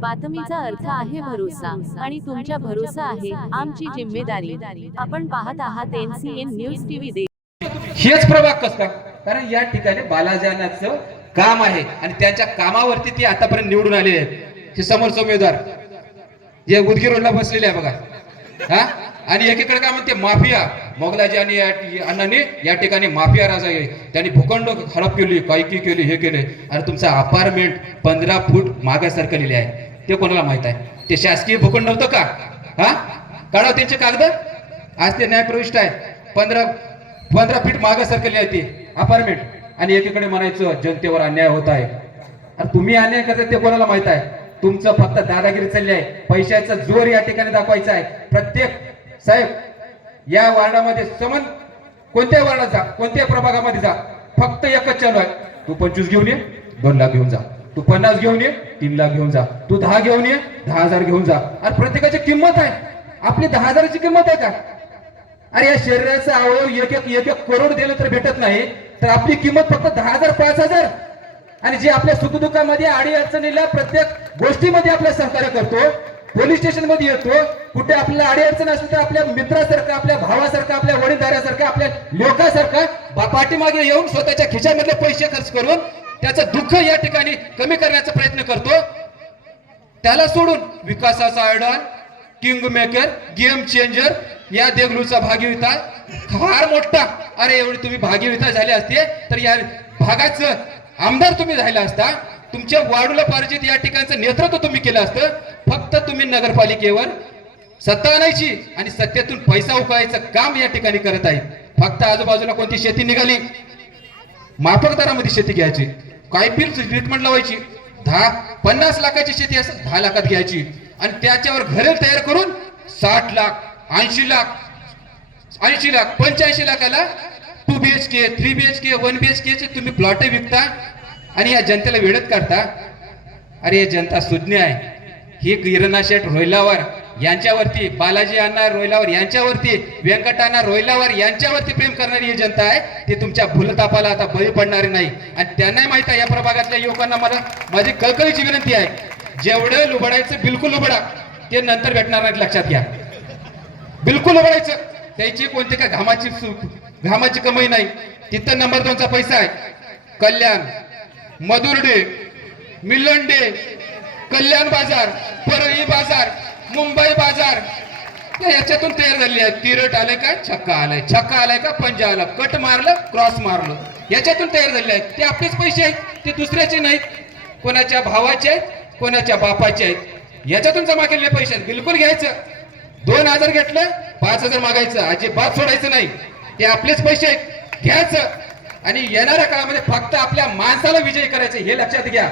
बातमीचा अर्थ आहे भरोसा आणि तुमच्या भरोसा आहे आमची जिम्मेदारी. आपण पाहत आहात एनसीएन न्यूज टीव्ही दे. हेच प्रभाग कस का कारण या ठिकाणी बालाजानाचं काम आहे आणि त्यांच्या कामावरती ते आतापर्यंत निवडून आलेले आहेत. हे समोरचे उमेदवार. जे उदगीर रोडला बसलेले आहे बघा. हा? आणि एकीकडे काय म्हणते माफिया. मोगलाजी आणि या- अण्णांनी या ठिकाणी माफिया राजा त्यांनी भूखंड खराब केली काय केली हे केले. आणि तुमचं अपार्टमेंट पंधरा फूट मागे सरकलेले आहे. ते कोणाला माहीत आहे? ते शासकीय भूखंड नव्हतं का? हा? काढा त्यांचे कागद. आज ते न्यायप्रविष्ट आहे. पंधरा पंधरा फीट मागे सरकली आहे ती अपार्टमेंट आणि एकीकडे म्हणायचं जनतेवर अन्याय होत आहे. आणि तुम्ही अन्याय करता ते कोणाला माहीत आहे? तुमचं फक्त दादागिरी चालली आहे. पैशाचा जोर या ठिकाणी दाखवायचा आहे. प्रत्येक साहेब या वार्डामध्ये समन कोणत्याही वार्डात जा कोणत्याही प्रभागामध्ये जा फक्त एकच चालू आहे. तू पंचवीस घेऊन ये दोन लाख घेऊन जा. तू पन्नास घेऊन ये तीन लाख घेऊन जा. तू दहा घेऊन ये दहा हजार घेऊन जा. अरे प्रत्येकाची किंमत आहे. आपली दहा हजाराची किंमत आहे का? अरे या शरीराचं अवयव एक एक एक एक करोड दिलं तर भेटत नाही. तर आपली किंमत फक्त दहा हजार पाच हजार. आणि जे आपल्या सुखदुःखामध्ये आडी अडचणीला प्रत्येक गोष्टीमध्ये आपल्या सहकार्य करतो पोलीस स्टेशनमध्ये येतो कुठे आपल्याला अडीअडचण असली तर आपल्या मित्रासारखं आपल्या भावासारखं आपल्या वडीलधाऱ्यासारखं आपल्या लोकांसारखं पाठीमागे येऊन स्वतःच्या खिशामधले पैसे खर्च करून त्याचं दुःख या ठिकाणी कमी करण्याचा प्रयत्न करतो. त्याला सोडून विकासाचा idol king maker game changer या देगलूचा भागीविता फार मोठा. अरे एवढी तुम्ही भागीविता झाले असते तर या भागाचं आमदार तुम्ही झाला असता. तुमच्या वाडूला पारिजित या ठिकाणचं नेतृत्व तुम्ही केलं असतं. फक्त तुम्ही नगरपालिकेवर सत्ता आणायची आणि सत्तेतून पैसा उकळायचं काम या ठिकाणी करत आहे फक्त आजूबाजूला कोणती शेती निघाली? माफक दरामध्ये शेती घ्यायची. काय बिल ट्रीटमेंट लावायची. दहा पन्नास लाखाची शेती असेल दहा लाखात घ्यायची. आणि त्याच्यावर घरे तयार करून साठ लाख ऐंशी लाख ऐंशी लाख पंच्याऐंशी लाखाला two B H K three B H K one B H K तुम्ही प्लॉट विकता आणि या जनतेला वेळत काढता. अरे जनता सुज्ञ आहे. ही किरणाशेठ रोहिलावर यांच्यावरती बालाजी अण्णा रोहिलावर यांच्यावरती व्यंकटांना रोहिलावर यांच्यावरती प्रेम करणारी ही जनता आहे. ती तुमच्या भूलतापाला आता बळी पडणारी नाही. आणि त्यांनाही माहीत आहे या प्रभागातल्या युवकांना मला माझी कळकळीची विनंती आहे. जेवढं लुबडायचं बिलकुल लुबडा ते नंतर भेटणार नाहीत लक्षात घ्या. बिलकुल उबडायचं त्याची कोणती का घामाची घामाची कमाई नाही. तिथं नंबर दोनचा पैसा आहे. कल्याण मधुरडे मिलंडे कल्याण बाजार परळी बाजार मुंबई बाजार. याच्यातून तयार झालेली आहे. तिरट आलंय काय छक्का आलाय. छक्का आलाय का? पंजा आला कट मारलं क्रॉस मारलं. याच्यातून तयार झालेले आहेत. ते आपलेच पैसे आहेत. ते दुसऱ्याचे नाहीत. कोणाच्या भावाचे आहेत कोणाच्या बापाचे आहेत. याच्यातून जमा केलेले पैसे आहेत. बिलकुल घ्यायचं. दोन हजार घेतलं पाच हजार मागायचं. अजिबात सोडायचं नाही. ते आपलेच पैसे आहेत. घ्यायचं. आणि येणाऱ्या काळामध्ये फक्त आपल्या माणसाला विजयी करायचं हे लक्षात घ्या.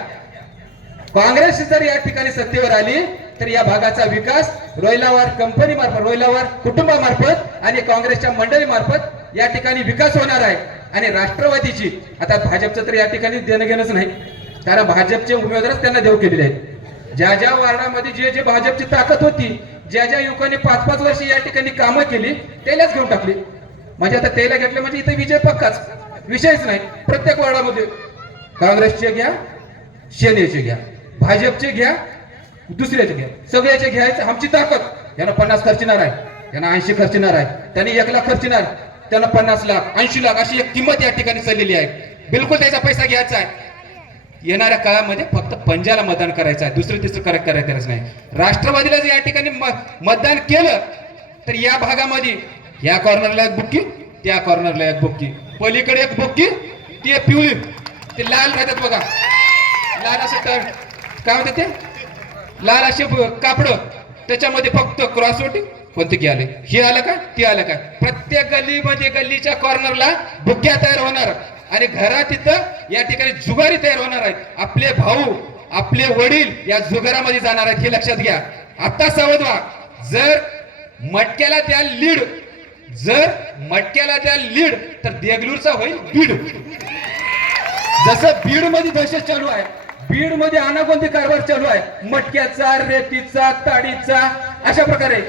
काँग्रेस जर या ठिकाणी सत्तेवर आली तर या भागाचा विकास रोयलावार कंपनी मार्फत रोयलावार कुटुंबामार्फत आणि काँग्रेसच्या मंडळी मार्फत या ठिकाणी विकास होणार आहे. आणि राष्ट्रवादीची आता भाजपचं तर या ठिकाणी देणं घेणंच नाही. कारण भाजपचे उमेदवारच त्यांना देऊ केलेले आहेत. ज्या ज्या वार्डामध्ये जे जे भाजपची ताकद होती ज्या ज्या युवकांनी पाच पाच वर्ष या ठिकाणी कामं केली त्यालाच घेऊन टाकली. म्हणजे आता त्याला घेतलं म्हणजे इथे विजय पक्काच. विषयच नाही. प्रत्येक वार्डामध्ये काँग्रेसचे घ्या सेनेचे घ्या भाजपचे घ्या दुसऱ्याचे घ्या सगळ्याचे घ्यायचं आमची ताकद. यांना पन्नास खर्चणार आहे. यांना ऐंशी खर्चणार आहे. त्यांनी एक लाख खर्चणार त्यांना पन्नास लाख ऐंशी लाख अशी एक किंमत या ठिकाणी चाललेली आहे. बिलकुल त्याचा पैसा घ्यायचा आहे. येणाऱ्या काळामध्ये फक्त पंजाला मतदान करायचं आहे. दुसरं तिसरं करेक्ट करायचं नाही. राष्ट्रवादीला जर या ठिकाणी मतदान केलं तर या भागामध्ये या कॉर्नरला एक बुक्की त्या कॉर्नरला एक बुक्की. पलीकडे एक बुक्की ती पिवळी. ते लाल राहतात बघा. लाल असं तर काय होतं ते? लाल असे कापड त्याच्यामध्ये फक्त क्रॉस कोणतं की आले हे आलं का? ते आलं का? प्रत्येक गल्लीमध्ये गल्लीच्या कॉर्नरला बुक्या तयार होणार. आणि घरात इथं या ठिकाणी जुगारी तयार होणार आहेत. आपले भाऊ आपले वडील या जुगारामध्ये जाणार आहेत. हे लक्षात घ्या. आता सावध व्हा. जर मटक्याला द्या लीड जर मटक्याला द्या लीड तर देगलूरचा होईल बीड. जसं बीडमध्ये दहशत चालू आहे बीडमध्ये अनाकोणते कारभार चालू आहे. मटक्याचा रेतीचा ताडीचा अशा प्रकारे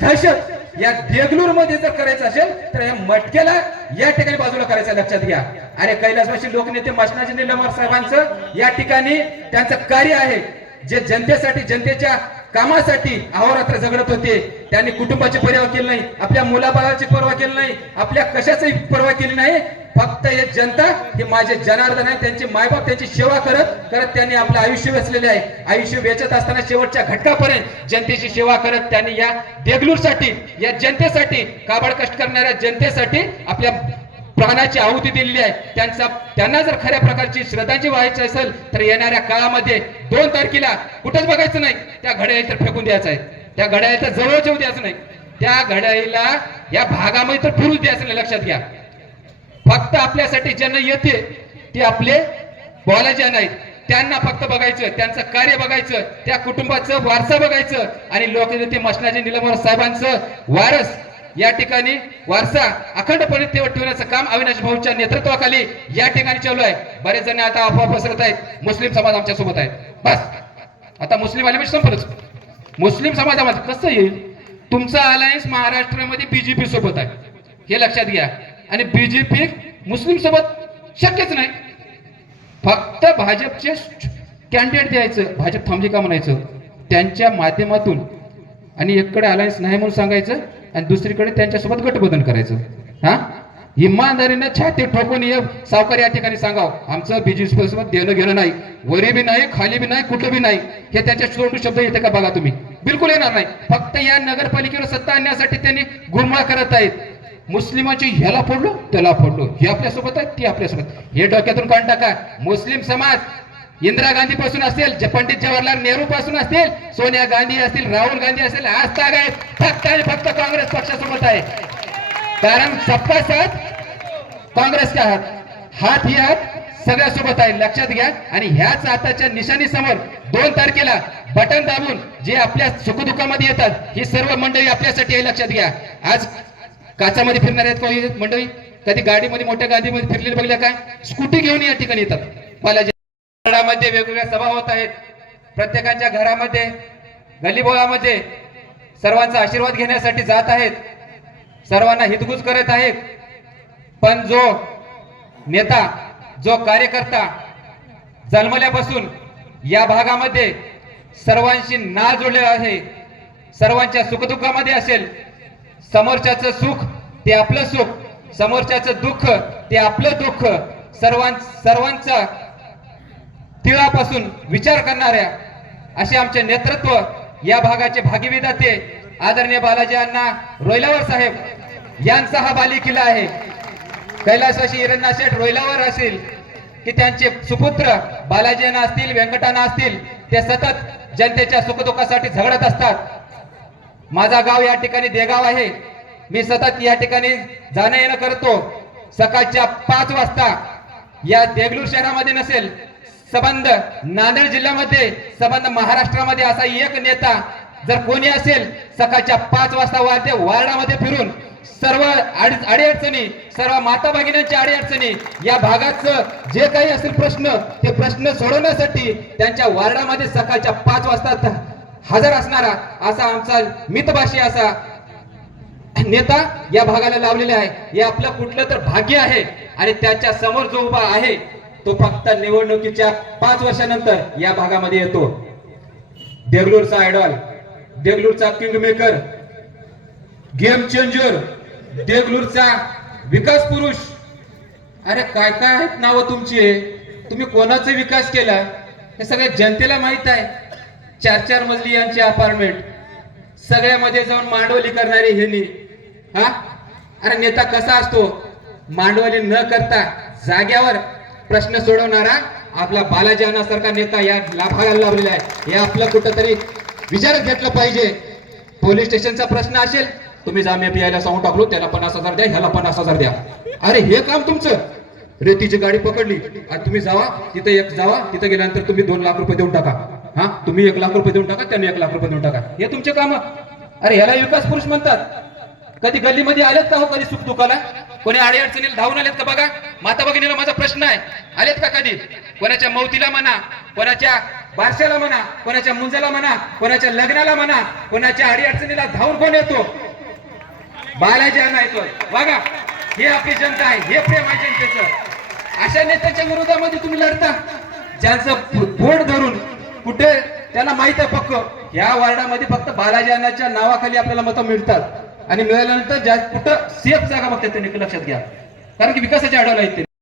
दहशत या देगलूरमध्ये जर करायचं असेल तर या मटक्याला या ठिकाणी बाजूला करायचं लक्षात घ्या. अरे कैलासवासी लोकनेते मशनाजी निलमर साहेबांचं या ठिकाणी त्यांचं कार्य आहे. जे जनतेसाठी जनतेच्या कामासाठी अहोरात्र झगडत होते. त्यांनी कुटुंबाची पर्वा केली नाही आपल्या मुलाबाळाची पर्वा केली नाही आपल्या कशाची पर्वा केली नाही. फक्त हे जनता हे माझे जनार्दन आहे त्यांचे मायबाप त्यांची सेवा करत करत त्यांनी आपलं आयुष्य वेचलेले आहे. आयुष्य वेचत असताना शेवटच्या घटकापर्यंत जनतेची सेवा करत त्यांनी या देगलूरसाठी या जनतेसाठी काबड कष्ट करणाऱ्या जनतेसाठी आपल्या प्राणाची आहुती दिलेली आहे. त्यांचा त्यांना जर खऱ्या प्रकारची श्रद्धांची व्हायची असेल तर येणाऱ्या काळामध्ये दोन तारखेला कुठंच बघायचं नाही. त्या घड्याळी तर फेकून द्यायचं आहे. त्या घड्याळी जवळच जवळ ठेवू द्यायचं नाही. त्या घड्याळीला या भागामध्ये तर फिरूच द्यायचं नाही लक्षात घ्या. फक्त आपल्यासाठी ज्यांना येते ते आपले बॉलाजी नाहीत. त्यांना फक्त बघायचं त्यांचं कार्य बघायचं त्या कुटुंबाचं वारसा बघायचं आणि लोकनेते मसनाजी निलमोर साहेबांचं वारस या ठिकाणी वारसा अखंडपणे तेवढ ठेवण्याचं काम अविनाश भाऊच्या नेतृत्वाखाली या ठिकाणी चालू आहे. बरेच जण आता अफवा पसरत आहेत. मुस्लिम समाज आमच्यासोबत आहे. बस. आता मुस्लिम आले म्हणजे संपलच मुस्लिम समाजामध्ये कसं येईल? तुमचा अलायन्स महाराष्ट्रामध्ये बीजेपी सोबत आहे. हे लक्षात घ्या. आणि बीजेपी मुस्लिम सोबत शक्यच नाही. फक्त भाजपचे कॅन्डिडेट द्यायचं. भाजप थांबली का म्हणायचं? त्यांच्या माध्यमातून. आणि एककडे अलायन्स नाही म्हणून सांगायचं. आणि दुसरीकडे त्यांच्यासोबत गटबंधन करायचं. हा? इमानदारीनं छाती ठोकून ये. सावकार या ठिकाणी सांगाव आमचं बीजेपी देणं घेणं नाही. वरी बी नाही खाली बी नाही कुठं बी नाही. हे त्यांच्या तोंडून शब्द येते का बघा तुम्ही? बिलकुल येणार नाही. फक्त या नगरपालिकेवर सत्ता आणण्यासाठी त्यांनी गुरमाळ करत आहेत. मुस्लिमांची ह्याला फोडलो त्याला फोडलो. हे आपल्यासोबत आहे ती आपल्यासोबत हे डोक्यातून काढून टाका. मुस्लिम समाज इंदिरा गांधी पासून असेल पंडित जवाहरलाल नेहरू पासून असतील सोनिया गांधी असतील राहुल गांधी असेल आज ताग आहेत. फक्त आणि फक्त काँग्रेस पक्षासोबत आहे. कारण सबका साथ काँग्रेसचा हात हात ही हात सगळ्यासोबत आहे लक्षात घ्या. आणि ह्याच आताच्या निशाणी समोर दोन तारखेला बटन दाबून जे आपल्या सुखदुःखामध्ये येतात ही सर्व मंडळी आपल्यासाठी आहे लक्षात घ्या. आज काचामध्ये फिरणार आहेत कोणी? मंडळी कधी गाडीमध्ये मोठ्या गाडीमध्ये फिरलेले बघल्या काय स्कूटी घेऊन या ठिकाणी येतात. मला मध्ये वेगवेगळ्या सभा होत आहेत. प्रत्येकाच्या घरामध्ये गलीबोळामध्ये सर्वांचा आशीर्वाद घेण्यासाठी जात आहेत. सर्वांना हितगुज करत आहेत पण जो नेता जो कार्यकर्ता जन्मल्यापासून या भागामध्ये सर्वांशी ना जोडलेला आहे सर्वांच्या सुखदुःखामध्ये असेल समोरच्याचं सुख ते आपलं सुख समोरच्याचं दुःख ते आपलं दुःख सर्वां सर्वांचा तिळापासून विचार करणाऱ्या असे आमचे नेतृत्व या भागाचे भागीविधाते आदरणीय बालाजी अण्णा रोयलावर साहेब यांचा हा बाली किल्ला आहे. कैलासवासी हिरण्णा शेठ रोयलावर असेल की त्यांचे सुपुत्र बालाजी असतील व्यंकटाना असतील ते सतत जनतेच्या सुखदुःखासाठी झगडत असतात. माझा गाव या ठिकाणी देगाव आहे. मी सतत या ठिकाणी जाणं येणं करतो. सकाळच्या पाच वाजता या देगलूर शहरामध्ये नसेल संबंध नांदेड जिल्ह्यामध्ये संबंध महाराष्ट्रामध्ये असा एक नेता जर कोणी असेल सकाळच्या पाच वाजता वाढते वार्डामध्ये फिरून सर्व अडीअडचणी सर्व माता भगिनींच्या अडीअडचणी या भागाचं जे काही असेल प्रश्न ते प्रश्न सोडवण्यासाठी त्यांच्या वार्डामध्ये सकाळच्या पाच वाजता हजर असणारा असा आमचा मितभाषी असा नेता या भागाला लावलेले आहे. हे आपलं कुठलं तर भाग्य आहे आणि त्याच्यासमोर जो उभा आहे तो फक्त निवडणुकीच्या पाच वर्षानंतर या भागामध्ये येतो. देगलूरचा आयडॉल देगलूरचा किंग मेकर गेम चेंजर देगलूरचा विकास पुरुष. अरे काय काय आहेत नावं तुमची तुम्ही कोणाचा विकास केला? हे सगळ्या जनतेला माहीत आहे. चार चार मजली यांची अपार्टमेंट सगळ्यामध्ये जाऊन मांडवली करणारी ह्यांनी हा? अरे नेता कसा असतो? मांडवली न करता जाग्यावर प्रश्न सोडवणारा आपला बालाजी अण्णासारखा नेता या लाभाला लाभलेला आहे. हे आपलं कुठंतरी विचारात घेतलं पाहिजे. पोलीस स्टेशनचा प्रश्न असेल तुम्ही जामे पियाला सांगून टाकलो त्याला पन्नास हजार द्या ह्याला पन्नास हजार द्या. अरे हे काम तुमचं. रेतीची गाडी पकडली आणि तुम्ही जावा तिथे एक जावा तिथे गेल्यानंतर तुम्ही दोन लाख रुपये देऊन टाका. हा तुम्ही एक लाख रुपये देऊन टाका त्यांनी एक लाख रुपये देऊन टाका. हे तुमचे काम. अरे ह्याला विकास पुरुष म्हणतात. कधी गल्लीमध्ये आलेत का हो कधी सुख दुखाला? कोणी आडे अडचणीला धावून आलेत का बघा? माता भगिनीला माझा प्रश्न आहे. आलेत का कधी? कोणाच्या मौतीला म्हणा कोणाच्या बारशाला म्हणा कोणाच्या मुंजाला म्हणा कोणाच्या लग्नाला म्हणा कोणाच्या अडीअडचणीला धावून कोण येतो? बालाजी यांना येतो. बघा हे आपली जनता आहे हे प्रेम आहे जनतेचं. अशा नेत्याच्या विरोधामध्ये तुम्ही लढता. ज्यांचं बोट धरून कुठे त्यांना माहीत आहे पक्क या वार्डामध्ये फक्त बालाजी यांच्या नावाखाली आपल्याला मतं मिळतात. आणि मिळाल्यानंतर ज्या कुठं सेफ जागा बघतात त्यांनी लक्षात घ्या. कारण की विकासाच्या आढावा येते ते